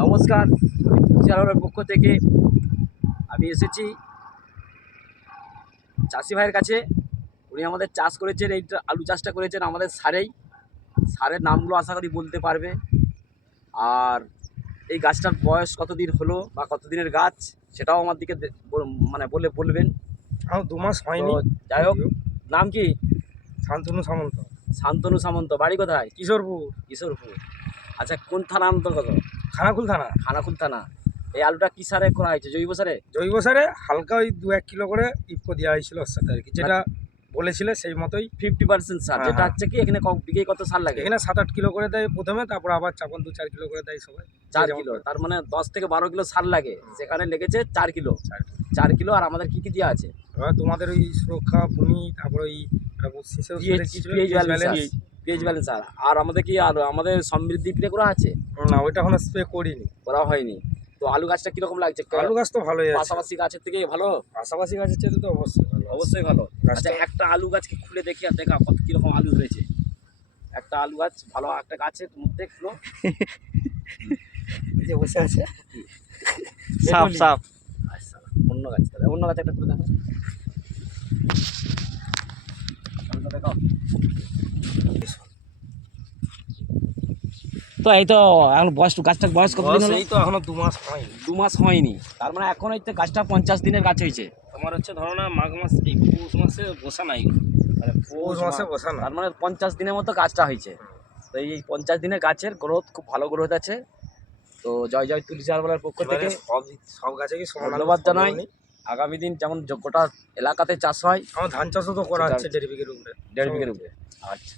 নমস্কার চ্যানেলের পক্ষ থেকে আমি এসেছি চাষি ভাইয়ের কাছে। উনি আমাদের চাষ করেছেন এইটা আলু চাষটা করেছেন আমাদের সারেই। সারের নামগুলো আশা করি বলতে পারবে। আর এই গাছটার বয়স কতদিন হলো বা কতদিনের গাছ সেটাও আমার দিকে মানে বলে বলবেন। দু মাস হয়নি। যাই হোক নাম কি? শান্তনু সামন্ত। শান্তনু সামন্ত বাড়ি কোথায়? কিশোরপুর। কিশোরপুর। আচ্ছা কোন থানা অন্তর্গত? খানাকুল থানা। খানাকুল থানা। এই আলুটা কি সারে করা হয়েছে? জৈব সারে? জৈব সারে হালকা ওই দু এক কিলো করে ইফকো দেওয়া হয়েছিল ওর সাথে আর কি যেটা বলেছিলে সেই মতোই। ফিফটি পার্সেন্ট সার হ্যাঁ, যেটা হ্যাঁ। হচ্ছে কি এখানে বিঘে কত সার লাগে? এখানে সাত আট কিলো করে দেয় প্রথমে তারপর আবার চাপন দু চার কিলো করে দেয় সবাই। চার কিলো তার মানে দশ থেকে বারো কিলো সার লাগে সেখানে লেগেছে চার কিলো। চার কিলো। আর আমাদের কি কি দেওয়া আছে? তোমাদের ওই সুরক্ষা ভূমি তারপর ওই pH ব্যালেন্স সার আর আমাদের কি আর আমাদের সমৃদ্ধি স্প্রে করা আছে? না ওইটা এখনও স্প্রে করিনি। করা হয়নি। তো আলু গাছটা কীরকম লাগছে? আলু গাছ তো ভালোই আছে। পাশাপাশি গাছের থেকে ভালো? পাশাপাশি গাছের চেয়ে তো অবশ্যই ভালো অবশ্যই ভালো। আচ্ছা একটা আলু গাছকে খুলে দেখি আর দেখা কত কীরকম আলু হয়েছে। একটা আলু গাছ ভালো একটা গাছের মধ্যে খুলো। যে বসে আছে। সাপ। সাপ। আচ্ছা অন্য গাছ তাহলে অন্য গাছ একটা খুলে দেখো। আলুটা তো এই তো এখন বয়স গাছটা বয়স কতদিন বয়স হলো এই তো এখনও দু মাস হয়নি। দু মাস হয়নি। তার মানে এখন তো গাছটা পঞ্চাশ দিনের গাছ হয়েছে তোমার হচ্ছে ধরো না মাঘ মাস এই পৌষ মাসে বসা নাই। মানে পৌষ মাসে বসা না তার মানে পঞ্চাশ দিনের মতো গাছটা হয়েছে তো এই পঞ্চাশ দিনের গাছের গ্রোথ খুব ভালো গ্রোথ আছে। তো জয় জয় তুলসী আলবালার পক্ষ থেকে। সব সব গাছে কি সমান ধন্যবাদ জানাই। আগামী দিন যেমন গোটা এলাকাতে চাষ হয় আমার ধান চাষও তো করা হচ্ছে দেড় বিঘের উপরে। দেড় বিঘের উপরে। আচ্ছা।